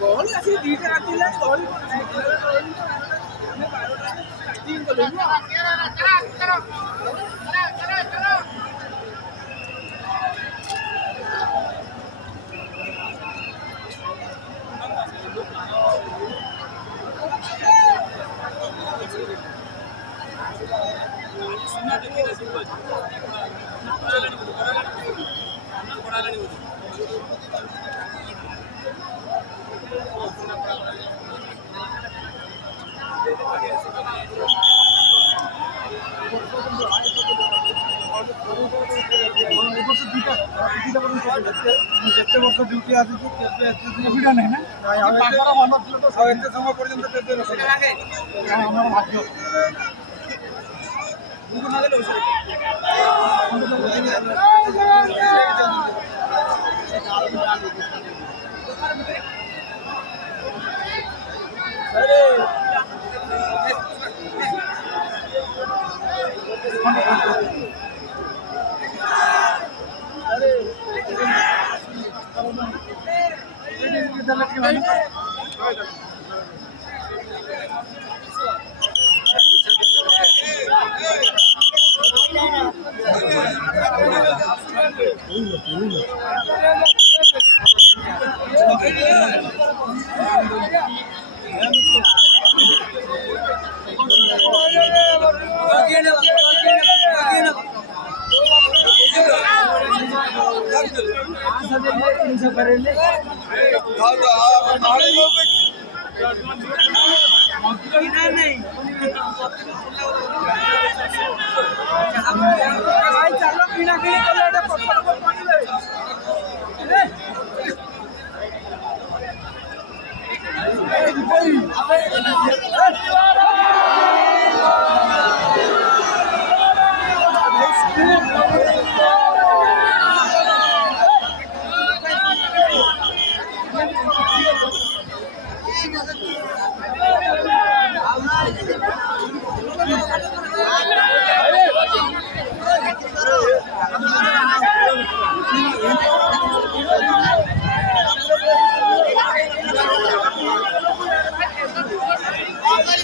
ଗହଳି ଆସିକି ଦିଟା ରାତିଲା ଗହଳି କେତେ ବର୍ଷ ଡ୍ୟୁଟି ଆସିଛୁ କେବେ ସୁବିଧା ନାହିଁ ନା ତାଙ୍କର ମନ ଥିଲା ତ ଆଉ ଏତେ ସମୟ ପର୍ଯ୍ୟନ୍ତ କେତେ ଆମର ଭାଗ୍ୟ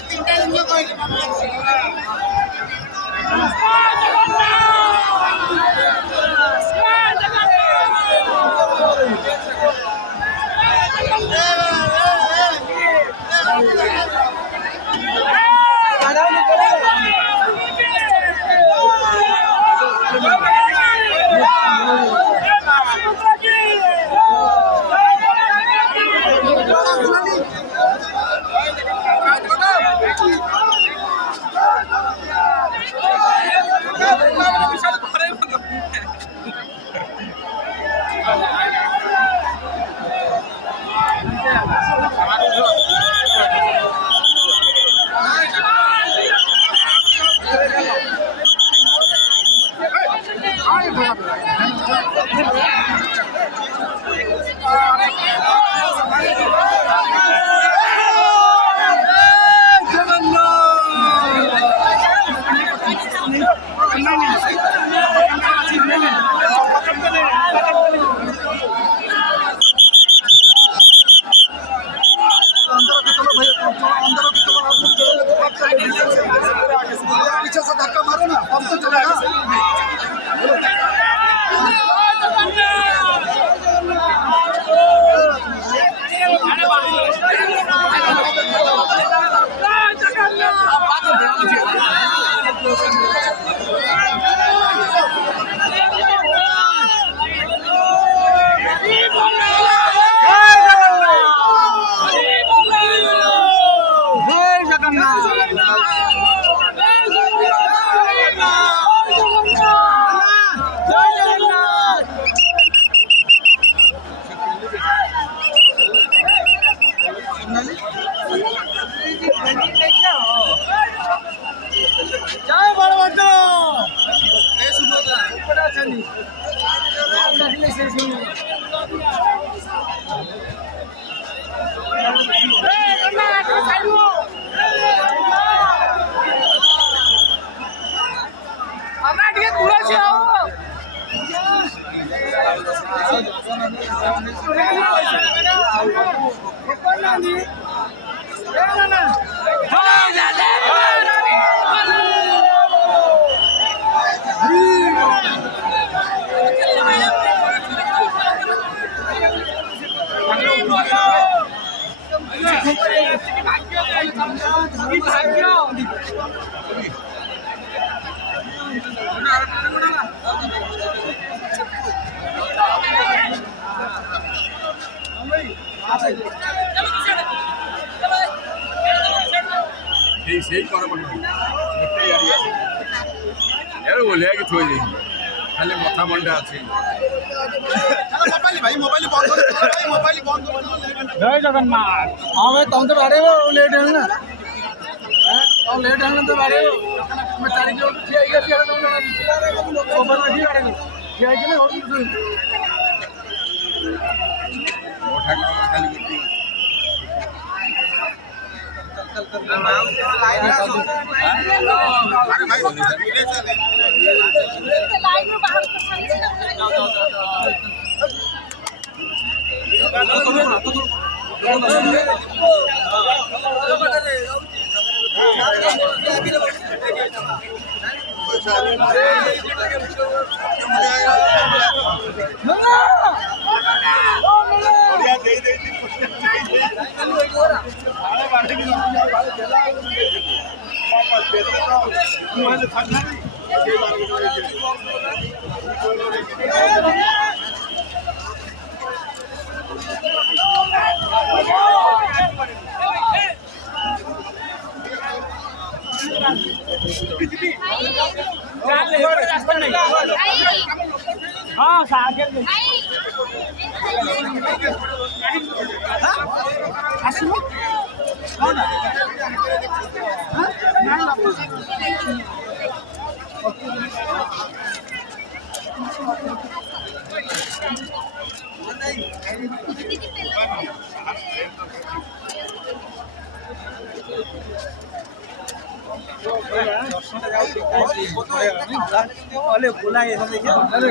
ତିନିଟା সেই করা পড়বে এর বলে কি থই দেই খালি মাথা মন্ডা আছে ভাই মোবাইল বন্ধ করে ভাই মোবাইল বন্ধ করে জয় জগন্নাথ আমি তখন তো বাড়ে লেট হল না और लेट आने तो बारे मैं तारीख जो ठीक है क्या तो ऊपर में ठीक है क्या है ना और कुछ मोटा खाली करती अरे भाई लाइन में बाहर हाँ सागर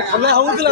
खोला